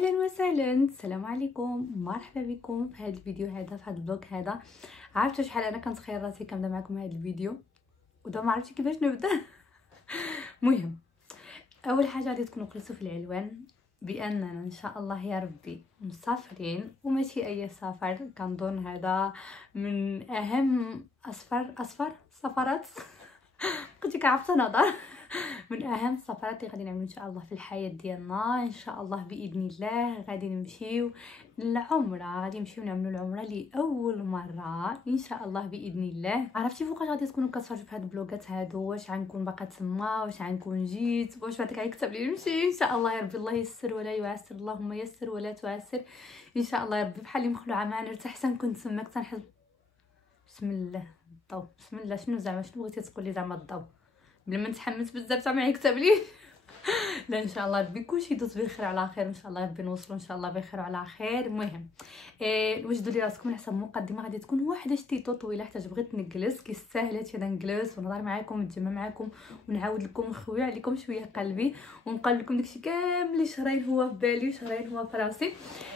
اهلا وسهلا، السلام عليكم، مرحبا بكم في هذا الفيديو هذا في هذا البلوك هذا. عرفتوا شحال انا كنتخيل راسي كنبدا معكم هذا الفيديو ودابا ما عرفتش كيفاش نبدا. مهم، اول حاجه غادي تكونوا قريتوا في العنوان باننا ان شاء الله يا ربي مسافرين، وماشي اي سفر. كنظن هذا من اهم اصفر سفرات كنت كنعرف نهضر. من اهم السفرات اللي غادي نعملو ان شاء الله في الحياه ديالنا ان شاء الله باذن الله. غادي نمشيو للعمره، غادي نمشيو نعملو العمره لاول مره ان شاء الله باذن الله. عرفتي فوقاش غادي تكونوا كتفرجوا في هاد البلوغات هادو؟ واش غنكون باقا تما، واش غنكون جيت، واش بعدا غيكتب لي نمشي؟ ان شاء الله يا ربي الله يسر ولا يعسر، اللهم يسر ولا تعسر ان شاء الله يا ربي. بحال اللي مخلوعه ما نرتاح حتى نكون تماك تنحس. بسم الله الضو، بسم الله. شنو زعما شنو بغيتي تقولي زعما الضو بلا ما نتحمس بزاف زعما يكتب لي؟ لا ان شاء الله ربي كلشي يدوز بخير على خير، ان شاء الله ربي نوصلوا ان شاء الله بخير على خير. المهم وجدوا لي راسكم على حسب مقدمه غادي تكون واحده شتيتو طويله حتى بغيت نجلس كيستاهل هادشي هذا، نجلس ونهضر معاكم ونتجمع معاكم ونعاود لكم نخوي عليكم شويه قلبي ونقول لكم داكشي كامل اللي شهرين هو في بالي شهرين هو في راسي.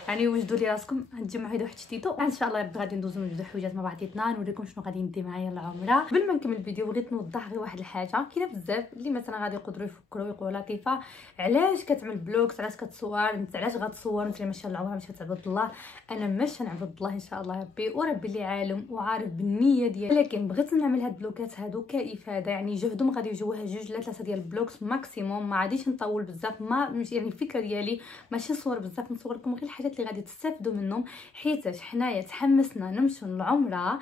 يعني وجدوا لي راسكم نتجمع هيدا واحد شتيتو ان شاء الله ربي غادي ندوزو نوجدوا حويجات مع بعضياتنا، نوريكم شنو غادي ندي معايا العمره. قبل ما نكمل الفيديو بغيت نوضح غير واحد الحاجه. كاينه بزاف اللي مثلا غادي يقدروا يفكروا يقولوا لطيفه علاش كتعمل بلوكس، علاش كتصور، انت علاش غتصور انت ماشيه للعمره ماشيه تعبد الله؟ انا ماشيه نعبد الله ان شاء الله ربي، وربي اللي عالم وعارف بالنيه ديالي، لكن بغيت نعمل هاد البلوكات هادو كافاده. يعني جهدهم غادي يجوها 2 ل 3 ديال البلوكس ماكسيموم، ما غاديش نطول بزاف. ما مش يعني الفكره ديالي ماشي نصور بزاف، نصور لكم غير الحاجات اللي غادي تستافدوا منهم، حيت حنايا تحمسنا نمشيو للعمره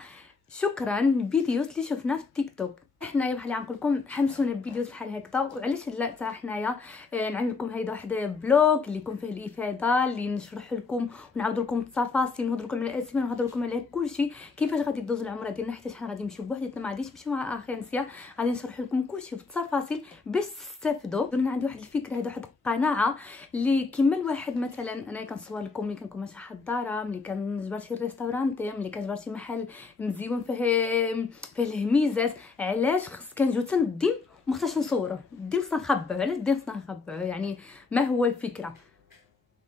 شكرا للفيديوز اللي شفنا في التيك توك. حنايا بحال نقول لكم حمسونا بفيديوز بحال هكذا، وعلاش لا حتى حنايا نعمل لكم هيدا واحد بلوك اللي يكون فيه الافاده، اللي نشرح لكم ونعاود لكم التفاصيل، نهضر لكم على الاسماء، نهضر لكم على كلشي كيفاش غادي دوز العمره ديالنا، حتى شحال غادي نمشيو بوحدنا، ما غاديش نمشيو مع اخنسيا، غادي نشرح لكم كلشي بالتفاصيل باش تستافدوا. انا عندي واحد الفكره، هذا واحد القناعه اللي كيما الواحد مثلا انا كنصور لكم ملي كنكون ماشي حضاره، ملي كنجبر شي ريستورانتي، ملي كنجبر شي محل مزيون فيه الهميزات، علاش خص كنجيو حتى الدين ومختاش نصوروا الدين خصنا نخبعوا؟ علاش الدين خصنا نخبعوا؟ يعني ما هو الفكره؟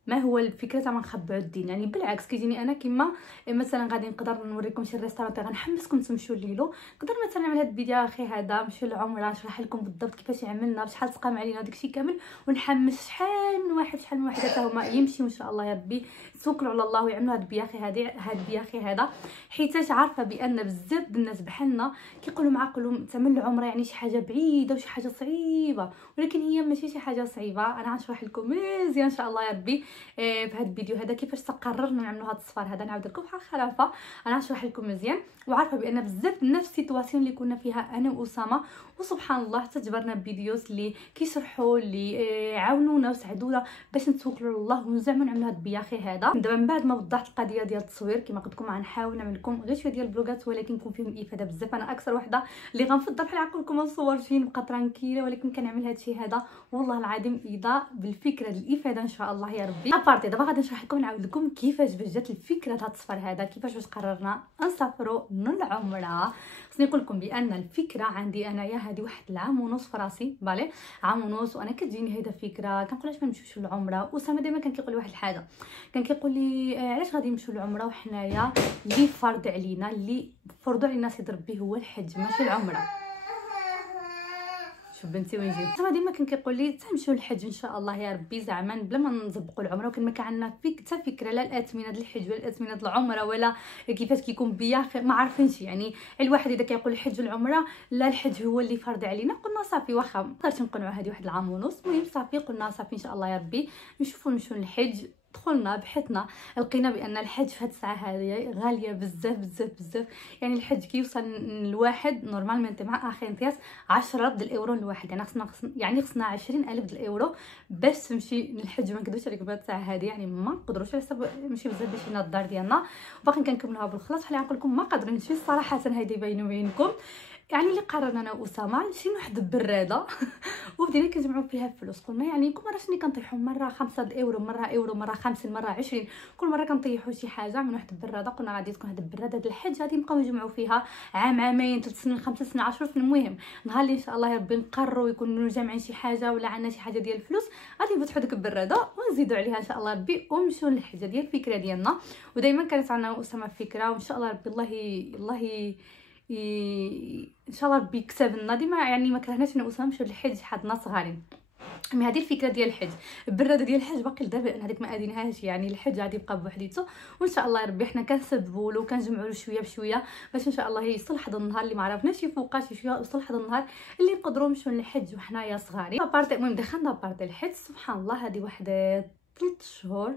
ما هو الفكره زعما نخبعوا الدين؟ يعني بالعكس كيجيني انا كيما مثلا غادي نقدر نوريكم شي ريستورانت غنحمسكم تمشيو ليلو، نقدر مثلا نعمل هذا الفيديو اخي هذا نمشيو للعمره، نشرح لكم بالضبط كيفاش عملنا، بشحال تقام علينا داكشي كامل، ونحمس شحال من واحد حتى هما يمشيو ان شاء الله يا ربي توكلوا على الله ويعملوا هاد البياخي هذا. حيت عارفه بان بزاف الناس بحالنا كيقولوا معقولوا تعمل العمره يعني شي حاجه بعيده وشي حاجه صعيبه، ولكن هي ماشي شي حاجه صعيبه. انا غنشرح لكم مزيان ان شاء الله يا ربي في هذا الفيديو هذا كيفاش تقررنا نعملوا هذا الصفار هذا. نعاود لكم بحال خرافه، انا غنشرح لكم مزيان، وعارفه بان بزاف نفس السيتواسيون اللي كنا فيها انا واسامه، وسبحان الله حتى جبرنا فيديوز اللي كيشرحوا اللي عاونونا وساعدونا باش نتوكلوا على الله ونزعموا نعملوا هذا البياخي هذا. دابا من بعد ما وضحت القضيه ديال التصوير كما قلت لكم غنحاول نعمل لكم غير شويه ديال البلوغات ولكن يكون فيهم افاده بزاف. انا اكثر وحده اللي غنفضل بحال نقول لكم نصور فين نبقى ترانكيله، ولكن كنعمل هذا الشيء هذا والله العظيم اذا بالفكره الافاده ان شاء الله يا ربي. ابارتي دابا غادي نشرح لكم نعاود لكم كيفاش جات الفكره هذا السفر هذا، كيفاش قررنا نسافروا للعمره. خصني نقول لكم بان الفكره عندي انايا هذه واحد العام ونص في راسي، بالي عام ونص وانا كتجيني هيدا فكره. كنقول علاش ما نمشيوش للعمره؟ اسامه دائما كان كيقول لي واحد الحاجه، كان كيقول لي علاش غادي نمشيو للعمره وحنايا اللي فرض علينا، اللي فرضوا علينا سيد ربي هو الحج ماشي العمره. شوف بنتي وين جيت. زعما ديما كان كيقول لي تمشيو للحج ان شاء الله يا ربي زعما بلا ما نسبقوا العمره، وكان ما كان عندنا حتى فكره لا الاثمنه ديال الحج ولا الاثمنه ديال العمره ولا كيفاش كيكون بياخ، ما عارفينش. يعني الواحد اذا كيقول الحج والعمره لا الحج هو اللي فرض علينا، قلنا صافي واخا ما نقدرش نقنعوا هذه واحد العام ونص. المهم صافي قلنا صافي ان شاء الله يا ربي نشوفوا نمشيو للحج. دخلنا بحثنا لقينا بان الحج في هذه الساعه هذه غاليه بزاف بزاف بزاف. يعني الحج كيوصل الواحد نورمالمنت مع اخي امتياز 10 د الاورو الواحد، يعني خصنا 20,000 د الاورو باش تمشي للحج. ما نكذبش عليكم بهذه الساعه هذه يعني ما نقدروش على حساب نمشي بزاف باش الدار ديالنا، وباقي كنكملوها بالخلاص. بحال نقول لكم ما قادرين نمشي صراحه هذه بيني وبينكم. يعني اللي قررنا انا واسامه شي واحد البراده وبدينا كنجمعوا فيها الفلوس. قلنا يعني كل مره شني كنطيحوا مره 5 اورو، مره 50، مره 20، كل مره كنطيحوا شي حاجه من واحد البراده. قلنا غادي تكون هاد البراده د الحج غادي نبقاو نجمعوا فيها عام، عامين، 3 سنين، 5 سنين، 10 سنين. المهم نهار اللي ان شاء الله يا ربي نقرروا يكونوا جامعين شي حاجه ولا عندنا شي حاجه ديال الفلوس، غادي نفتحوا ديك البراده ونزيدوا عليها ان شاء الله ربي ونمشيو للحجه. ديال الفكره ديالنا، ودائما كانت عندنا اسامه فكره، وان شاء الله ربي الله ان شاء الله ربي يكتب لنا ديما. يعني ما كرهناش انا واسامه نمشيو للحج حدنا صغارين. مي هذه الفكره ديال الحج، البراده ديال الحج باقي لدابا هذيك ما اديناهاش. يعني الحج غادي يبقى بوحديته، وان شاء الله ربي حنا كنسببوا له وكنجمعوا له شويه بشويه باش ان شاء الله يوصل واحد النهار اللي ما عرفناش يفوقاش شويه، يوصل واحد النهار اللي نقدروا نمشيو للحج وحنايا صغارين. بارتي المهم دخلنا بارتي الحج. سبحان الله هذه واحد 3 شهور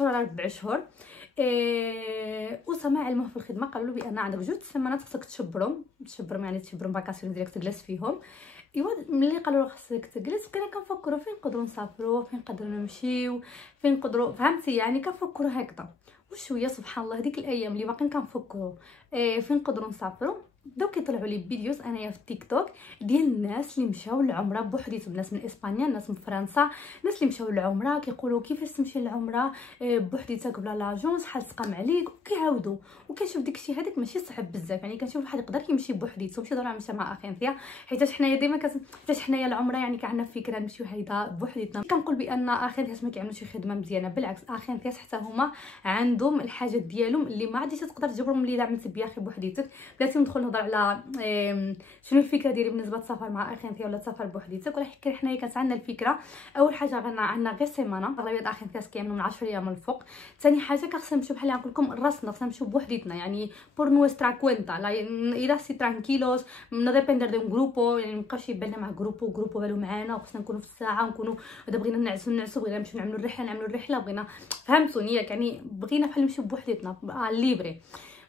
ولا 4 شهور. وسمع علمه في الخدمه قالوا له بان عندك 2 سيمانات خصك تشبرهم يعني تشبرهم فاكاسيون ديالك تجلس فيهم. ايوا ملي قالوا له خصك تجلس بقينا كنفكروا فين نقدروا نسافروا، فين نقدروا نمشيو، فين نقدروا، فهمتي؟ يعني كنفكروا هكذا وشويه. سبحان الله هذيك الايام اللي باقيين كنفكروا فين نقدروا نسافروا، بداو كيطلعوا لي فيديوز انايا في التيك توك ديال الناس اللي مشاو للعمره بوحديتهم، ناس من اسبانيا، ناس من فرنسا، ناس اللي مشاو للعمره كيقولوا كيفاش تمشي للعمره بوحديتك بلا لاجونس، شحال تقام عليك، وكيعاودوا. وكنشوف داكشي هذاك ماشي صعب بزاف. يعني كنشوف واحد يقدر كيمشي بوحديته، ماشي ضروري مشى مع اخينتيا، حيت حنايا ديما حيت حنايا العمره يعني كعندنا فكره نمشيو هيدا بوحديتنا. كنقول بان اخينتيا ما كيعملوش شي خدمه مزيانه، بالعكس اخينتيا حتى هما عندهم الحاجات ديالهم اللي ما غاديش تقدر تجبرهم اللي عملتي بياخي بوحديتك. بلاتي ندخل نهضر على شنو الفكره ديالي بالنسبه للسفر مع اخينتي ولا السفر بوحديتك. ولكن حنايا كانت عندنا الفكره، اول حاجه عندنا غير سيمانه، اغلبيه اخينتي كيعملوا من 10 ايام الفوق. ثاني حاجه كنخصنا نمشيو بحال نقول لكم راسنا، خصنا نمشيو بوحديتنا، يعني بور نوسترا كوينتا لا سي ترانكيلوس نو ديبيندر دو غروبو. يعني مابقاش يبان مع جروبو بالو معانا، وخصنا نكونوا في الساعه، ونكونوا هذا بغينا نعسو بغينا نمشيو نعملوا الرحله بغينا، فهمتوني ياك؟ يعني بغينا بحال نمشيو بوحديتنا ليبري.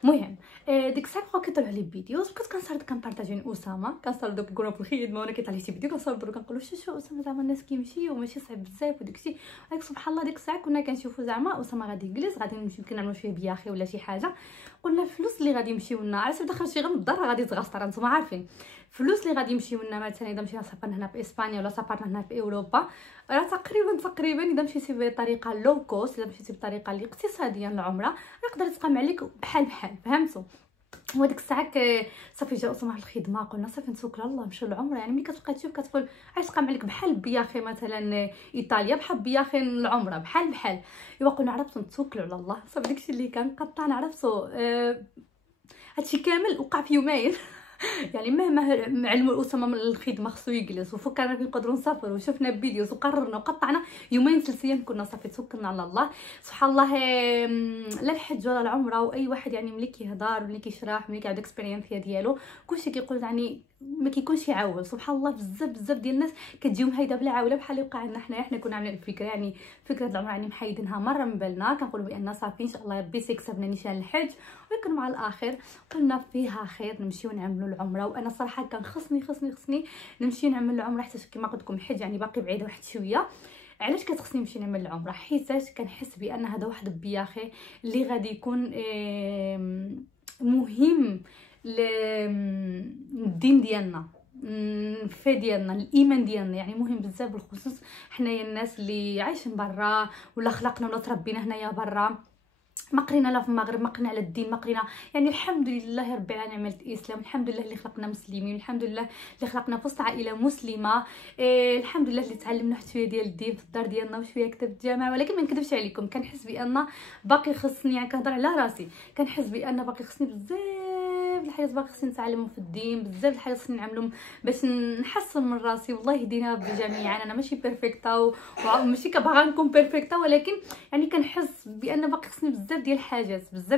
المهم ديك الساعه بقاو كيطلعوا لي فيديوز، بقيت كنصور كنبارطاجي مع اسامه، كنصور دوك الجروب الخدمه وانا كيطلع لي شي فيديو كنصور كنقولوا شوفوا اسامه زعما الناس كيمشيو وماشي صعيب بزاف وداكشي. ولكن سبحان الله ديك الساعه كنا كنشوفوا زعما اسامه غادي يجلس، غادي نمشيو كنعملوا شي بياخي ولا شي حاجه. قلنا الفلوس اللي غادي يمشيو لنا على سبيل دخل شي غير من الدار غادي تغسطر، نتوما عارفين الفلوس اللي غادي يمشيو لنا مثلا اذا مشينا سافرنا هنا في اسبانيا ولا سافرنا هنا في اوروبا، راه تقريبا اذا مشيتي بطريقه لو كوست، اذا مشيتي بطريقه اللي اقتصاديه للعمره راه تقدر تقام عليك بحال فهمتوا؟ وديك الساعه صافي جاو اسامه الخدمه، قلنا صافي نتوكل على الله نمشيو للعمره. يعني ملي كتبقى تشوف كتقول علاش تقام عليك بحال بياخي مثلا ايطاليا، بحال بياخي العمره بحال ايوا قلنا عرفتوا نتوكلوا على الله. صافي داكشي اللي كان قطعنا، عرفتوا هادشي كامل وقع في يومين يعني مهما علموا اسامه من الخدمه خصو يجلس وفكرنا نقدروا نسافروا وشفنا فيديوز وقررنا وقطعنا يومين 3 ايام كنا صافي توكلنا على الله. سبحان الله لا الحج ولا العمره واي واحد يعني ملي كيهضر ملي كيشرح ملي كيعطيك اكسبيرينس ديالو كلشي كيقول يعني ما كيكونش يعاول. سبحان الله بزاف ديال الناس كتجيهم هيدا بلا عاوله بحال اللي وقع عندنا حنا كنا عاملين الفكره، يعني فكره العمره يعني محيدينها مره من بالنا، كنقولوا بان صافي ان شاء الله ربي سيكسبنا نيشان الحج. ولكن مع الاخر قلنا فيها خير نمشيو نعملوا العمره. وانا صراحه كان خصني نمشي نعمل العمره حتى كما قلت لكم الحج يعني باقي بعيد واحد شويه. علاش كتخصني نمشي نعمل العمره؟ حيتاش كنحس بان هذا واحد البياخي اللي غادي يكون مهم للدين ديالنا، في ديالنا الايمان ديالنا، يعني مهم بزاف بالخصوص حنايا الناس اللي عايشين برا ولا خلقنا ولا تربينا هنايا برا، ما قرينا لا في المغرب، ما قرينا على الدين، ما قرينا يعني الحمد لله رب العالمين نعمه الاسلام، الحمد لله اللي خلقنا مسلمين، الحمد لله اللي خلقنا في وسط عائله مسلمه، الحمد لله اللي تعلمنا حتى شويه ديال الدين في الدار ديالنا وشويه كتاب الجامع. ولكن ما نكذبش عليكم كنحس بان باقي خصني، يعني كنهضر على راسي كنحس بان باقي خصني بزاف الحاجات باقي خصني نتعلمهم في الدين، بزاف الحاجات خصني نعملهم باش نحسن من راسي. والله يهدينا بجميعا، انا ماشي بيرفكتا وماشي كباغا نكون بيرفكتا، ولكن يعني كنحس بان باقي خصني بزاف ديال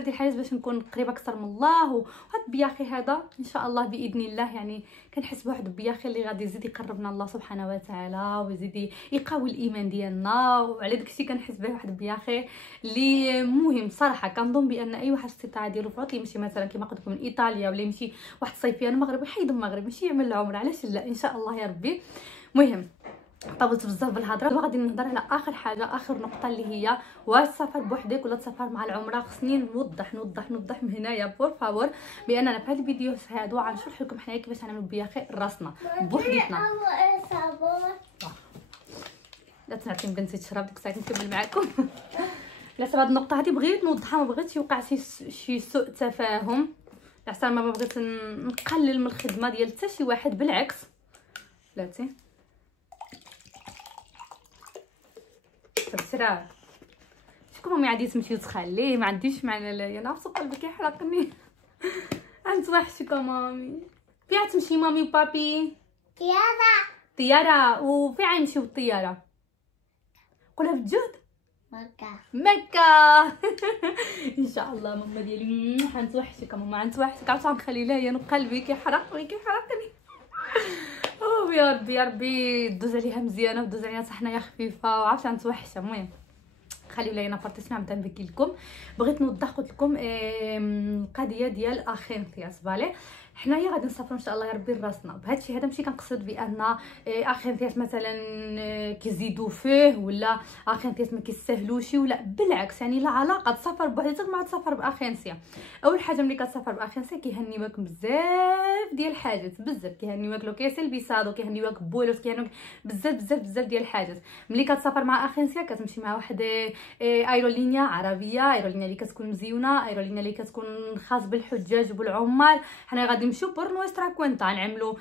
الحاجات باش نكون قريبه اكثر من الله. وهاد بياخي هذا ان شاء الله باذن الله يعني كنحس بواحد بياخي اللي غادي يزيد يقربنا الله سبحانه وتعالى ويزيد يقوي الايمان ديالنا. وعلى داكشي كنحس بواحد بياخي اللي مهم صراحه. كنظن بان اي واحد استطاع ديالو في عطل يمشي مثلا كما قلت لكم من ايطاليا ولا يمشي واحد صيفيه المغرب يحيد المغرب ماشي يعمل العمره، علاش لا؟ ان شاء الله يا ربي. المهم طولت بزاف بالهضره. دابا غادي نهضر على اخر حاجه، اخر نقطه، اللي هي واش تسافر بوحدك ولا تسافر مع العمره. خصني نوضح من هنايا بور فابور بان انا في هذا الفيديو هادو غنشرح لكم حنايا كيفاش نعملوا بياخي راسنا بوحديتنا. لا تنعطيني بنتي تشرب، ديك الساعه نكمل معكم. على حسب هاد النقطه هادي بغيت نوضحها، ما بغيتش يوقع شي سوء تفاهم، على ما بغيت نقلل من الخدمه ديال حتى شي واحد، بالعكس. بلاتي بسرعه شكون مامي عادي تمشي وتخليه، ما عنديش معنى لا انا عرفتو قلبك يحرقني. غنتوحشكم مامي. فين تمشي مامي وبابي؟ طياره. وفين غيمشيو بالطياره؟ قولها بالجهد. مكة. ان شاء الله ماما ديالي حنتوحشك ماما، غنتوحشك. عرفتي غنخلي لها انا قلبي كيحرقني. اوه يا ربي دوز عليها مزيانه ودوز عليها صحنيه خفيفه، وعرفتي غنتوحشها. المهم خليو لي انا بارطيسنا نبدا نبكي لكم. بغيت نوضح، قلت لكم القضيه ديال اخينثياس. بالي حنايا غادي نسافروا ان شاء الله يا ربي لراسنا. بهذا الشيء هذا ماشي كنقصد بان اخينثياس مثلا كيزيدوا فيه ولا اخينثياس ما كيستاهلوش، ولا بالعكس. يعني لا علاقه تسافر بوحدك مع تسافر باخينثيا. اول حاجه ملي كتسافر باخينثيا كيهنيوك بزاف ديال الحاجات، بزاف كيهنيوك لو كيسيل بيسادو، كيهنيوك بولوس، كيهنيوك بزاف ديال الحاجات. ملي كتسافر مع اخينثيا كتمشي مع واحد ايرولينيا عربيه، ايرولينيا اللي كتكون مزيونه، ايرولينيا اللي كتكون خاص بالحجاج وبالعمال. حنا غادي نمشيو بور نوسترا كوينتا، غنعملوا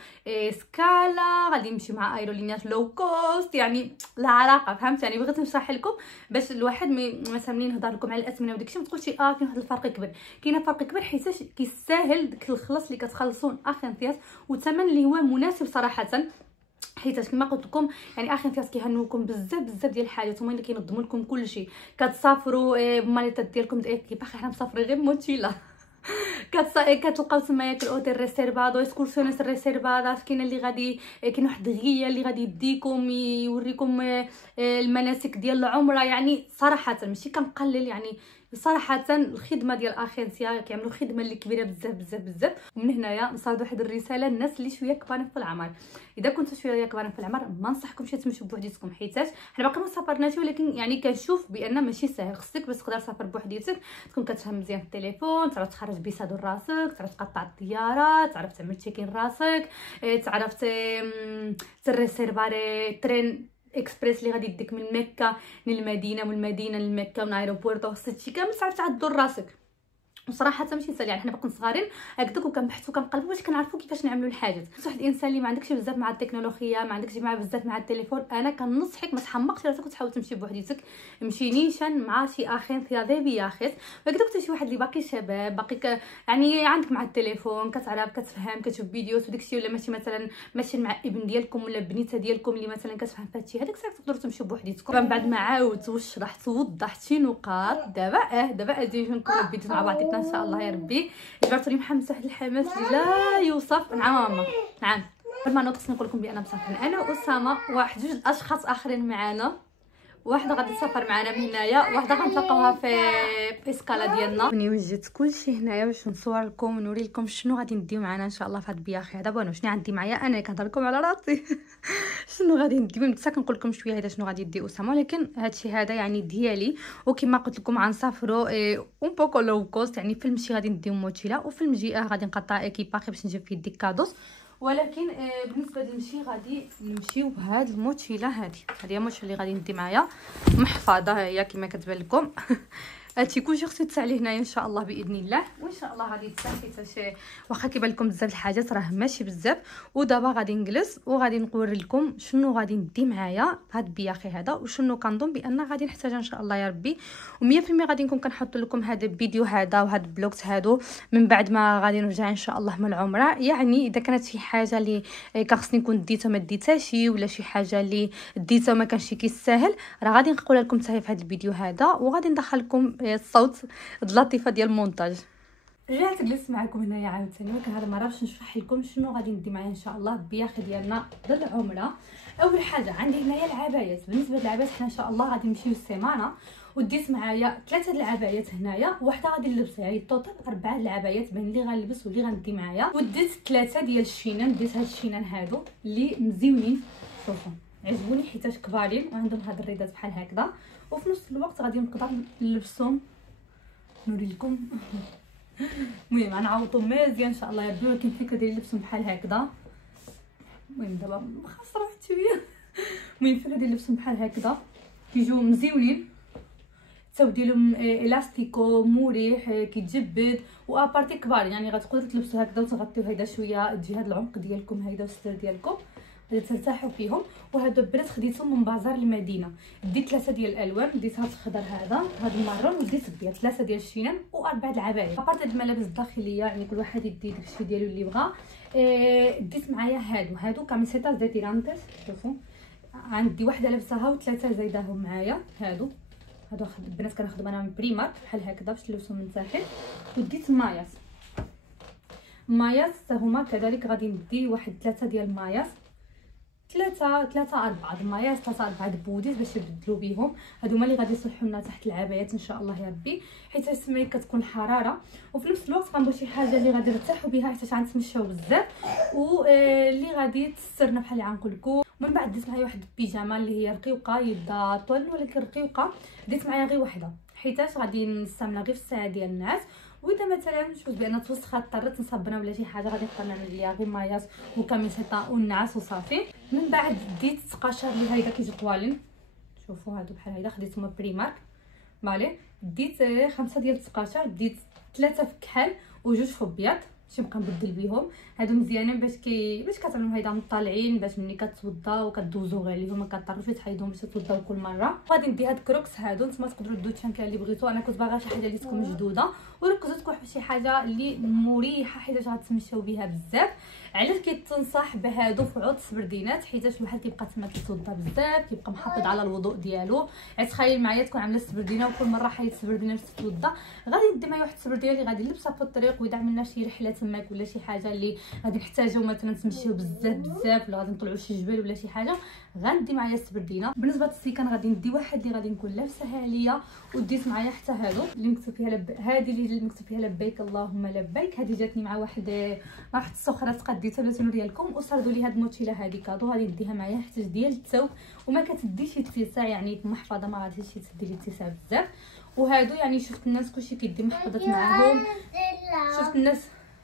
سكالا، غادي نمشي مع ايرولينيات لو كوست. يعني لا علاقه، فهمت؟ يعني بغيت نشرح لكم باش الواحد مثلا ملي نهضر لكم على الاثمنه وداكشي ما تقولش كاين واحد الفرق كبير. كاين فرق كبير حيت كيستاهل داك الخلص اللي كتخلصون اخينثياس والثمن اللي هو مناسب صراحه. حيت كما قلت لكم يعني اخينثياس كيهنوكم بزاف ديال الحاجات، هما اللي كينظموا لكم كلشي. كتسافروا بماليطات ديالكم باقي حنا مسافرين غير موتشيلا. كتلقاو تمايا الاوتيل ريسيرفادو، اسكورسيونيس ريسيرفاداس. كاين اللي غادي، كاين واحد غيه اللي غادي يديكم يوريكم المناسك ديال العمره. يعني صراحه ماشي كنقلل، يعني صراحه الخدمه ديال اخينثيا كيعملوا خدمه اللي كبيره بزاف. ومن هنايا نصاد واحد الرساله للناس اللي شويه كبارين في العمر. اذا كنتو شويه كبارين في العمر ما نصحكمش تمشيو بوحديتكم، حيتاش حنا باقي ما سافرناش، ولكن يعني كنشوف بان ماشي ساهل. خصك باش تقدر تسافر بوحديتك تكون كتفهم مزيان في التليفون، تعرف تخرج بيسادو راسك، تعرف تقطع الطياره، تعرف تعمل تشيكين راسك، تعرف تريسيرفاري ترين اكسبريس اللي غادي يديك من مكه للمدينه، من المدينه لمكه، من ايروبورتو. هادشي كامل تعرف تعدو راسك. وصراحه ماشي سهل. يعني حنا باقيين صغارين هكذاك وكنبحثوا كنقلبوا باش كنعرفوا كيفاش نعملوا الحاجات. واحد الانسان اللي ما عندكش بزاف مع التكنولوجيا، ما عندكش بزاف مع التليفون، انا كننصحك ما تحمقش راسك وتحاول تمشي بوحديتك. مشي نيشان مع شي اخينثيا ديبي ياخذ. وهكذا كنت شي واحد اللي باقي شباب، باقي يعني عندك مع التليفون كتعرف كتفهم كتشوف فيديوهات وداكشي، ولا ماشي مثلا ماشي مع ابن ديالكم ولا بنيته ديالكم اللي مثلا كتفهم في هادشي، هذاك الساعه تقدروا تمشيو بوحديتكم. من بعد ما عاودت وشرحت ووضحت شي نقاط، دابا اجي نكون الفيديو مع بعضياتنا ان شاء الله يا ربي. جبرتوني محمس واحد الحماس اللي لا يوصف. نعم ماما نعم. قبل ما نوقف نقول لكم بان مسافرين انا واسامه واحد جوج اشخاص اخرين معانا. واحده غادي تسافر معنا من هنايا، واحده غنتلاقاوها في اسكالا ديالنا. ملي وجدت كلشي هنايا باش نصور لكم ونوري لكم شنو غادي نديو معنا ان شاء الله في هاد البياخي هذا. بونو شنو عندي معايا انا كنهضر لكم على راسي. شنو غادي نديو نتا كنقول لكم شويه هذا شنو غادي يدي اسامه، ولكن هادشي هذا يعني ديالي. وكما قلت لكم غنسافروا اون بوكو لو كوست. يعني في المشي غادي نديو موتشيلا، وفي المجيئه غادي نقطع ايكيباخي باش نجيب فيه ديك كادوس. ولكن بالنسبه للمشي غادي نمشيو بهاد الموتشيلا هادي هي الموتشيلا اللي غادي ندي معايا محفظه. ها هي كما كتبان لكم. هادشي كلشي خصو يتسع ليه هنايا ان شاء الله باذن الله. وان شاء الله غادي يتسع حيت واخا كيبان لكم بزاف الحاجات راه ماشي بزاف. ودابا غادي نجلس وغادي نوري لكم شنو غادي ندي معايا في هاد البياخي هذا، وشنو كنظن بان غادي نحتاجها ان شاء الله يا ربي. و100% غادي نكون كنحط لكم هذا الفيديو هذا وهاد البلوكس هادو من بعد ما غادي نرجع ان شاء الله من العمره. يعني اذا كانت شي حاجه اللي كان نكون ديتها ما ديتهاش، ولا شي حاجه اللي ديتها ما كانش كيستاهل، راه غادي نقولها لكم حتى في هذا الفيديو هذا. وغادي ندخل لكم الصوت اللطيفه ديال المونتاج. رجعت جلست معكم هنايا عاوتاني، ولكن هذا المره باش نشرح لكم شنو غادي ندي معايا ان شاء الله بالبياخي ديالنا للعمره. اول حاجه عندي هنايا العبايات. بالنسبه للعبايات حنا ان شاء الله غادي نمشيو السيمانه، وديت معايا 3 العبايات هنايا، وحده غادي نلبسها. يعني التوتال 4 العبايات بين اللي غنلبس واللي غندي معايا. وديت 3 ديال الشينان. ديت هاد الشينان هادو اللي مزيونين. شوفوا عجبوني حيتاش كبارين وعندهم هاد الريدات بحال هكذا، وفي نفس الوقت غادي نقدر نلبسهم نوري لكم. المهم غنعوضو مزيان ان شاء الله يا ربي، ولكن الفكره ديال نلبسهم بحال هكذا. المهم دابا خاص واحد شويه. المهم الفكره ديال نلبسهم بحال هكذا كيجيو مزيونين، التاو ديالهم الاستيكو مريح كيتجبد، وابارتي كبار يعني غتقدروا تلبسوا هكذا وتغطيو هيدا شويه تجي هاد العنق ديالكم هيدا والستر ديالكم غادي ترتاحوا فيهم. وهادو البنات خديتهم من بازار المدينه، ديت 3 ديال الالوان، ديت هاد الخضر هاد المارون، وديت البيض، 3 ديال الشينان و4 العبايات. ابارت هاد الملابس الداخليه يعني كل واحد يدي داكشي ديالو اللي بغا. ديت معايا هادو كاميسيطات دي تيرانتس، شوفوا عندي واحده لابساها وثلاثه زايداهم معايا. هادو البنات كنخدم انا من بريمارك بحال هكذا باش تلبسهم من تحت. وديت ماياس حتى هما كذلك، غادي ندي واحد 3 ديال الماياس، 4 الماياس، 4 بوديز باش يبدلوا بيهم. هادو هما اللي غادي يصلحوا لنا تحت العبايات ان شاء الله يا ربي، حيت السميه كتكون حراره، وفي نفس الوقت غنبغي شي حاجه اللي غادي نرتاحوا بها حيت غنتمشاو بزاف، واللي غادي تسترنا بحال اللي غنقول لكم. من بعد ديت معايا واحد البيجامه اللي هي رقيقه يدا طول، ولكن رقيقه ديت معايا غير وحده حيتاش غادي نستعملها غير في الساعه ديال النعاس. واذا مثلا شفت بان توسخات اضطريت نصبنا ولا شي حاجه غادي نقدر نعمل ليها غير ماياس وكاميسيطه والنعاس وصافي. من بعد ديت تقاشر اللي هيدا كيجي طوالين، شوفوا هادو بحال هيدا خديتهم من بريمارك بالي. ديت 5 ديال التقاشر، ديت 3 في كحل وجوج في ابيض باش نبقى نبدل بهم. هادو مزيانين باش كتعملوا هيدا مطالعين، باش ملي كتوضاو وكدوزو عليهم ما كضطروش تحيدهم باش توضاو كل مره. غادي ندي هاد كروكس هادو، نتوما تقدروا دو الشانكه اللي بغيتو، انا كنت باغا شي حاجه اللي تكون مشدوده وركزوا تكون شي حاجه اللي مريحه حيت غتمشاو بها بزاف. علاش كيتنصح بهادو في عود السبردينات؟ حيت الواحد كيبقى تما كيتوضا بزاف، كيبقى محافظ على الوضوء ديالو. تخيل معايا تكون عامله السبردينه وكل مره حيد السبردينه باش تتوضا، غادي ندي معايا واحد السبردينه اللي غادي نلبسها في الطريق، واذا عملنا شي رحله تماك ولا شي حاجه اللي غادي نحتاجو مثلا نتمشيو بزاف ولا غادي نطلعوا شي جبل ولا شي حاجه، غندي معايا السبردينه. بالنسبه للسيكان غادي ندي واحد اللي غادي نكون لابساها عليا، وديت معايا حتى هادو اللي مكتوب فيها هذه اللي مكتوب فيها لبيك اللهم لبيك. هذه جاتني مع واحد السخره تقديتها باش نوريها لكم، وصردوا لي هاد الموتشيله هذه كادو غادي نديها معايا حتى ديال الثوب، وما كتديش اتساع يعني محفظه ما غاديش تدي لي اتساع بزاف. وهادو يعني شفت الناس كلشي كيدي محفظات معاهم،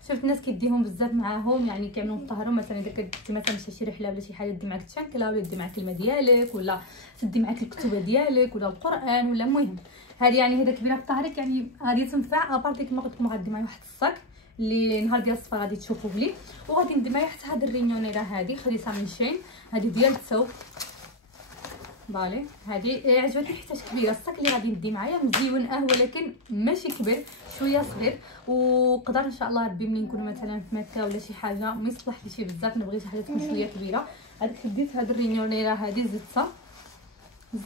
شفت الناس كيديهم بزاف معاهم يعني كيعملوا مطهرهم. مثلا اذا كنتي مثلا شي رحله ولا شي حاجه دي معاك الشنكله ولا دي معاك الكلمه ديالك ولا تدي معاك الكتوبه ديالك ولا القران ولا المهم هذه يعني هذا كبيره في ظهرك يعني غادي تنفع. ابارتي كما قلت لكم غادي معايا واحد الصاك اللي نهار ديال الصفا غادي تشوفوه لي، وغادي ندير معايا حتى هاد الرينيونيره هذه خديتها من شين، هذه ديال الثوب بالي. هذه عجبتني حيت كبيره. الصاك اللي غادي ندي معايا مزيون ولكن ماشي كبير، شويه صغير، وقدر ان شاء الله ربي ملي نكونوا مثلا في مكه ولا شي حاجه ما يصلحليش بزاف، نبغي شي حاجه تكون شويه كبيره. هذيك ديت هاد الرينيونيره هذه زدتها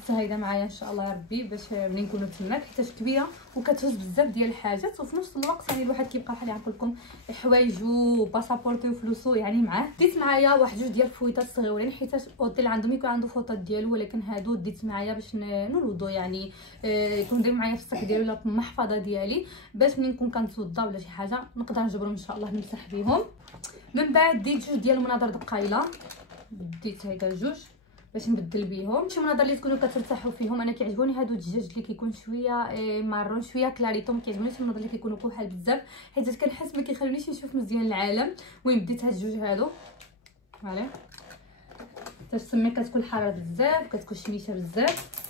هيدا معايا ان شاء الله يا ربي باش ملي نكونوا تماك حيت كبيره وكتهز بزاف ديال الحاجات، وفي نفس الوقت يعني الواحد كيبقى بحال نقول لكم حوايجو وباسابورتي وفلوسو يعني معاه. ديت معايا واحد جوج ديال الفويطات صغيورين حيت اوتيل عندهم يكون عنده فوطات ديالو، ولكن هادو ديت معايا باش نوضو يعني يكون داير معايا في الصاك ديالي ولا في المحفظه ديالي باش ملي نكون كنتوضا ولا شي حاجه نقدر نجبرهم ان شاء الله نمسح بهم. من بعد ديت جوج ديال المناظر دقايله، ديت هكا جوج باش نبدل بيهم شي مناظر اللي تكونوا كترتاحوا فيهم. انا كيعجبوني هادو الدجاج اللي كيكون شويه مارون شويه كلاريتو، ما كيعجبونيش المناظر اللي كيكونوا كحل بزاف حيت كنحس ما كيخلونيش نشوف مزيان العالم. المهم ديت هاد الجوج هادو فوالا حتى السميه كتكون حاره بزاف كتكون شميشه بزاف.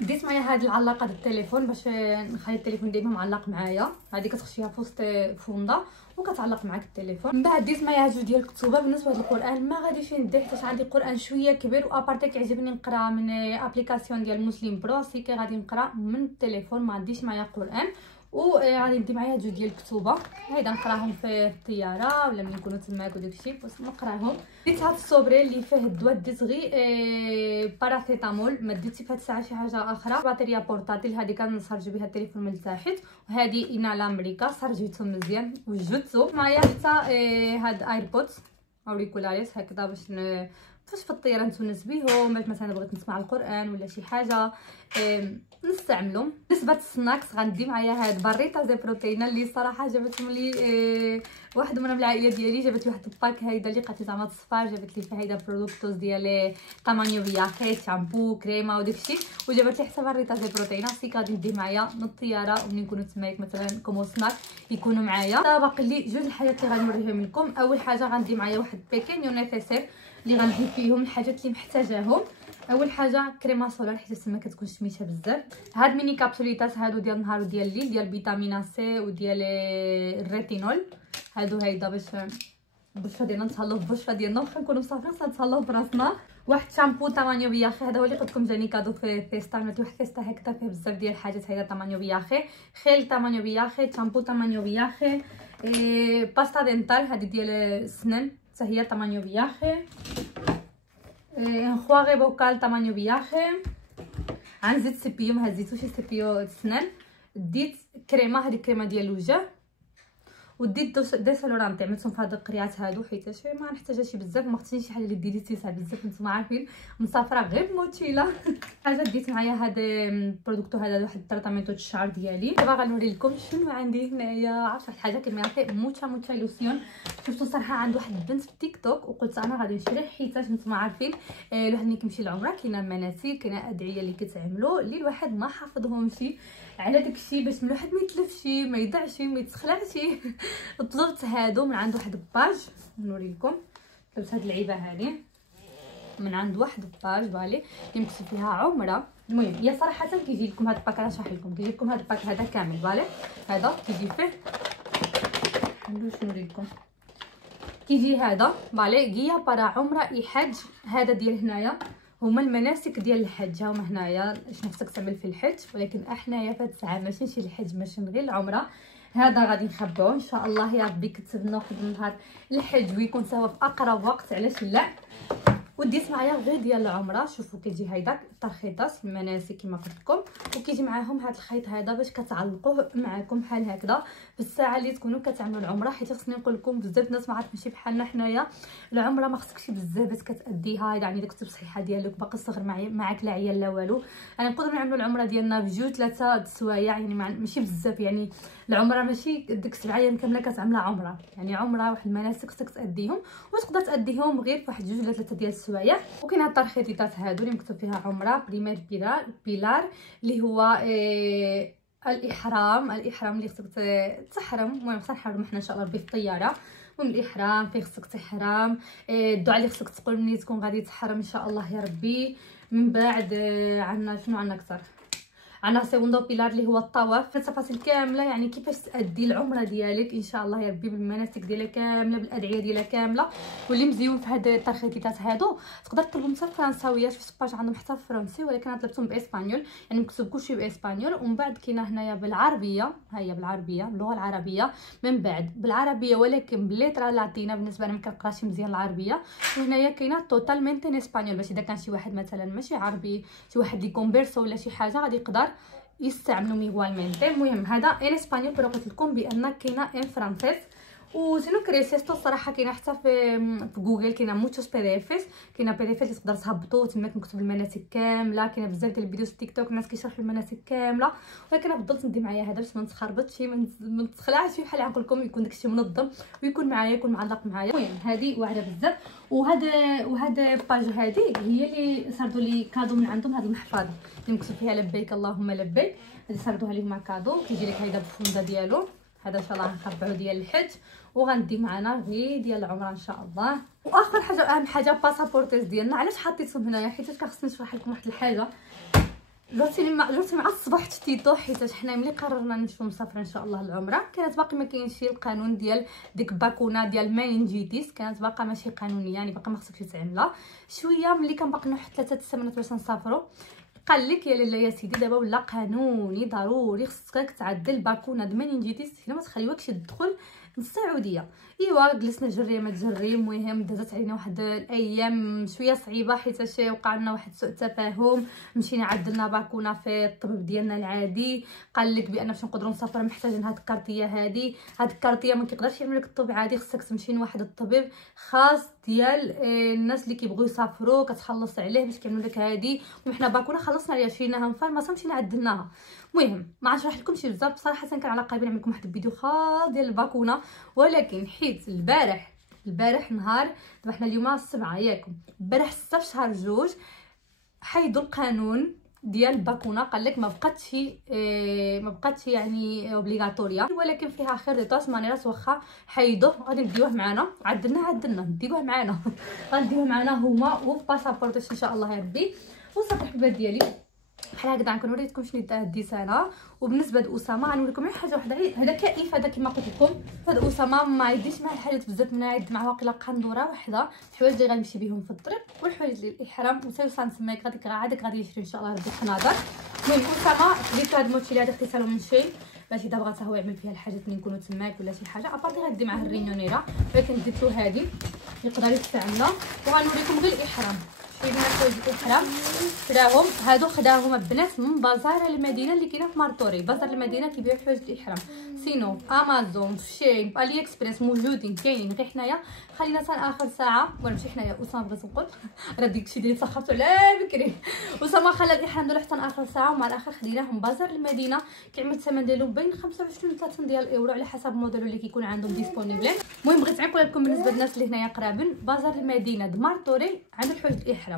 ديت معايا هاد العلاقه ديال التليفون باش نخلي التليفون ديما معلق معايا، هذه كتخشيها في وسط فوندا وكتعلق معاك التليفون. من بعد ديت معايا جوج ديال الكتوبه. بالنسبه للقران ما غاديش ندي حيت عندي قران شويه كبير، وابارتي كيعجبني نقرا من ابليكاسيون ديال مسلم برو، سي كي غادي نقرا من التليفون ما عنديش معايا قران. وغادي ندي معايا جوج ديال الكتوبه هيدا نقراهم في الطياره ولا ملي نكونوا تماك وداكشي بس نقراهم. ديت هاد الصوبري اللي فيه الدواء ديت غير باراسيتامول، ما ديتش في هاد الساعه شي حاجه اخرى. بطاريه بورطاتيل هذه كنسرجو بها التليفون من تحت، وهذه انالا امريكا سرجيتهم مزيان وجدتو معايا. حتى هاد ايربودز اوريكولاريس هكذا باش فاش في الطياره نتونس بيهم، باش مثلا بغيت نسمع القران ولا شي حاجه نستعملهم. بالنسبه للسناكس غندي معايا هاد باريطه دي بروتينا اللي صراحه جابتهم لي واحد من العائله ديالي جابت لي واحد الباك هيدا اللي لقيت زعما تصفار، جابت لي فيه هيدا برودكتوز ديال طامانيو فياخي، شامبو، كريمه وداكشي، وجابت لي حتى بريطه ديال بروتينا سي غادي نديه معايا من الطياره، ومنين نكونوا تمايك مثلا كومو سناك يكونوا معايا. باقي لي جوج الحاجات اللي غادي نوريهم لكم. اول حاجه غندي معايا واحد بيكينيو نيسيسير اللي غنزيد فيهم الحاجات اللي محتاجاهم. اول حاجه كريمه سولار حيت تما كتكون شميتها بزاف. هاد ميني كابسوليطات هادو ديال النهار وديال الليل ديال فيتامين سي وديال الريتينول، هادو هيدا باش البشره ديالنا نتهلاو بالبشره ديالنا واخا نكونوا مسافرين خصنا نتهلاو براسنا. واحد شامبو طامانيو فياخي، هذا هو اللي قلت لكم جاني كادو في فيستا، عملت واحد فيستا هكذا فيه بزاف ديال الحاجات. هيدا طامانيو فياخي، خيل طامانيو فياخي، شامبو طامانيو فياخي، باستا دينتال هذه ديال السنان حتى هي طامانيو فياخي، انخواغي بوكال طامانيو فياخي. غنزيد سيبيو، ما هزيتوش سيبيو السنان. ديت كريمه، هذه كريمه ديال الوجه، وديت ديسولورانتي عملتهم في هاد القريات هادو حيت ما نحتاجهاش بزاف، ما خصنيش شي حاجه اللي ديري تيسع بزاف، نتوما عارفين مسافره غير موتشيله. حاجه ديت معايا هاد البرودكتو هذا واحد تريتامنتو الشعر ديالي. دابا غنوري لكم شنو عندي هنايا. عرفت واحد الحاجه كيميراتي موتشا لوسيون، شفتو صراحه عند واحد البنت في تيك توك وقلت انا غادي نشري حيتاش نتوما عارفين الواحد ملي كيمشي للعمره كاينه مناسك، كاينه ادعيه اللي كتعملوا اللي الواحد ما حافظهمش على داكشي باش الواحد ما يتلفش ما يضيعش ما يتخلعش. طلبت هادو من عند واحد الباج، نوري لكم. طلبت هاد اللعيبه هذه من عند واحد الباج بالي اللي مكتوب فيها عمره. المهم هي صراحه كيجي لكم هاد الباك، انا نشرح لكم. كيجي لكم هاد الباك هذا كامل بالي، هذا كيجي فيه ندوش نوري لكم. كيجي هذا بالي غيا برا عمره حج، هذا ديال هنايا هما المناسك ديال الحج، هما هنايا شنو خصك تعمل في الحج، ولكن احنايا في هاد الساعه ماشي نمشي للحج ماشي غير العمره. هذا غادي نخبعوه ان شاء الله يا ربي كتبنا واحد النهار الحج ويكون سوا في اقرب وقت، علاش لا. وديت معايا غير ديال العمره، شوفوا كيجي هيدا الترخيطات المناسك كما قلت لكم، وكيجي معاهم هذا الخيط هذا باش كتعلقوه معكم بحال هكذا في الساعه اللي تكونوا كتعملوا العمره. حيت خصني نقول لكم بزاف الناس ما عرفت ماشي بحالنا حنايا العمره ما خصكش بزاف باش كتاديها، يعني داك التصحيحه ديالك باقي صغر معاك لا عيال لا والو. انا نقدر نعملوا العمره ديالنا بجوج 3 سوايع، يعني ماشي بزاف، يعني العمره ماشي ديك 7 ايام كامله كتعملها عمره، يعني عمره واحد المناسك خصك تاديهم وتقدر تاديهم غير فواحد 2 ولا 3 ديال السوايع. وكاين هاد الترخيطات هادو اللي مكتوب فيها عمره بريمير بيلار اللي هو الاحرام اللي خصك تحرم. المهم خصنا نحرم حنا ان شاء الله ربي في الطياره. المهم الاحرام فيه خصك تحرم، الدعاء اللي خصك تقول ملي تكون غادي تحرم ان شاء الله يا ربي. من بعد عندنا شنو عندنا اكثر، عندنا سيغوندو بيلار اللي هو الطواف، التفاصيل كامله يعني كيفاش تادي العمره ديالك ان شاء الله يا ربي بالمناسك ديالها كامله بالادعيه ديالها كامله. واللي مزيون في هاد الترخيطات هادو تقدر تطلبهم حتى فرنساويه، شفت باج عندهم حتى فرنسي ولكن انا طلبتهم باسبانيول، يعني مكتوب كلشي باسبانيول. ومن بعد كاينه هنايا بالعربيه، ها هي بالعربيه باللغه العربيه، من بعد بالعربيه ولكن بليترا لاتينا، بالنسبه انا ما كنقراش مزيان العربيه. وهنايا كاينه توتالمنت ان اسبانيول باش اذا كان شي واحد مثلا ماشي عربي، شي واحد اللي كونفيرسو ولا شي حاجه غادي يقدر يستعملوا ميغوالمنتي. المهم هذا ان اسبانيول، pero قلت لكم بان كاينه ان فرانسيس. وسينو كريسيستو الصراحه كاينه حتى في جوجل، كاينه موتوس بي دي افيس، كاينه بي دي افيس اللي تقدر تهبطوا تما مكتوب المناسك كامله. كاينه بزاف ديال الفيديوز في تيك توك الناس كيشرحوا المناسك كامله، ولكن انا فضلت ندي معايا هذا باش ما نتخربطش ما نتخلعش بحال نقول لكم، يكون داكشي منظم ويكون معايا يكون معلق معايا. المهم هذه واعره بزاف. وهذا باج هذه هي اللي سردوا لي كادو من عندهم، هذه المحفظه اللي مكتوب فيها لبيك اللهم لبيك، هذه سردوها لي هما كادو. كيجي لك هيدا بالفونده ديالو، هذا ان شاء الله غنخبعو ديال الحج وغندي معنا غير ديال العمره ان شاء الله. واخر حاجه اهم حاجه باسابورتيز ديالنا. علاش حطيتهم هنايا؟ حيت كنخصني نشرح لكم واحد الحاجه. جرتي مع الصباح تشتيتو، حيت حنا ملي قررنا نمشيو مسافرين ان شاء الله العمره كانت باقي ما كاينش القانون ديال ديك باكونا ديال مانينجيتيس، كانت باقا ماشي قانونيه، يعني باقا ما خصكش تعملها. شويه ملي كان باقي لنا واحد 3 السيمانات باش نسافروا قال لك يا لاله يا سيدي دابا ولا قانوني ضروري خصك تعدل باكونا د مانينجيتيس حنا ما تخليوكش تدخل السعوديه. ايوا جلسنا جري ما تجري. المهم دازت علينا واحد الايام شويه صعيبه حيت وقع لنا واحد سوء تفاهم. مشينا عدلنا باكونا في الطبيب ديالنا العادي، قال لك بان باش نقدروا نسافروا محتاجين هاد الكارطيه هادي. هاد الكارطيه ما كيقدرش يعمل لك الطبيب عادي، خصك تمشي لواحد الطبيب خاص ديال الناس اللي كيبغيو يسافروا كتخلص عليه باش كيعملوا لك هادي. وحنا باكونا خلصنا عليها شريناها من فارماسا مشينا عدلناها. المهم ما نشرح لكمش بزاف بصراحه، كان على قلبي نعمل لكم واحد الفيديو خاص ديال الباكونا ولكن حيت البارح نهار دابا حنا اليوم 7 ياكم، البارح 6 في شهر 2 حيدوا القانون ديال الباكونه، قال لك ما بقاتش يعني اوبليغاتوريا، ولكن فيها خير دي طاس مانيرات. واخا حيدوه غادي نديوه معنا، عدلنا نديوه معنا غنديوه معنا هما وباسابورتش ان شاء الله يا ربي. وصافي الحبات ديالي بحال هكذا غنكون وريتكم شنو ديت انا. وبالنسبه لاسامه غنوريكم غير حاجه وحده، هذا كيف هذا كما قلت لكم. هذا اسامه ما يديش مع الحاجات بزاف، من عيد مع واقيلا قندوره وحده، الحوايج اللي غنمشي بهم في الطريق والحوايج ديال الاحرام وسير نسميك غادي يشري ان شاء الله ربي الخناضر. المهم اسامه خديت هذا الموتشي اللي هذا اغتسال من شي باش اذا بغات هو يعمل فيها الحاجات ملي نكونوا تماك ولا شي حاجه ابارتي غادي معاه الرينونيره، ولكن ديتو هذه يقدر يستعملها. وغنوريكم غير الاحرام، شرينا حوايج الاحرام خداهم البنات من بازار المدينه اللي كاينه في مارطوري. بازار المدينه كيبيعوا حوايج الاحرام، سينو امازون شين الي اكسبريس موجودين كاينين غير حنايا. خلينا حتى اخر ساعه ولا ماشي حنايا، اسامه بغيت نقول راه ديكشي ديالي سخرت على بكري. اسامه خلى الاحرام ديالو حتى اخر ساعه، ومع الاخر خديناهم بازار المدينه. كيعمل الثمن ديالو بين 25 و 30 ديال الاورو على حسب الموديل اللي كيكون عندهم ديسپونيبل. المهم بغيت نعقل لكم بالنسبه للناس اللي هنايا قرابين، بازار المدينه د مارطوري عنده حوايج الاحرام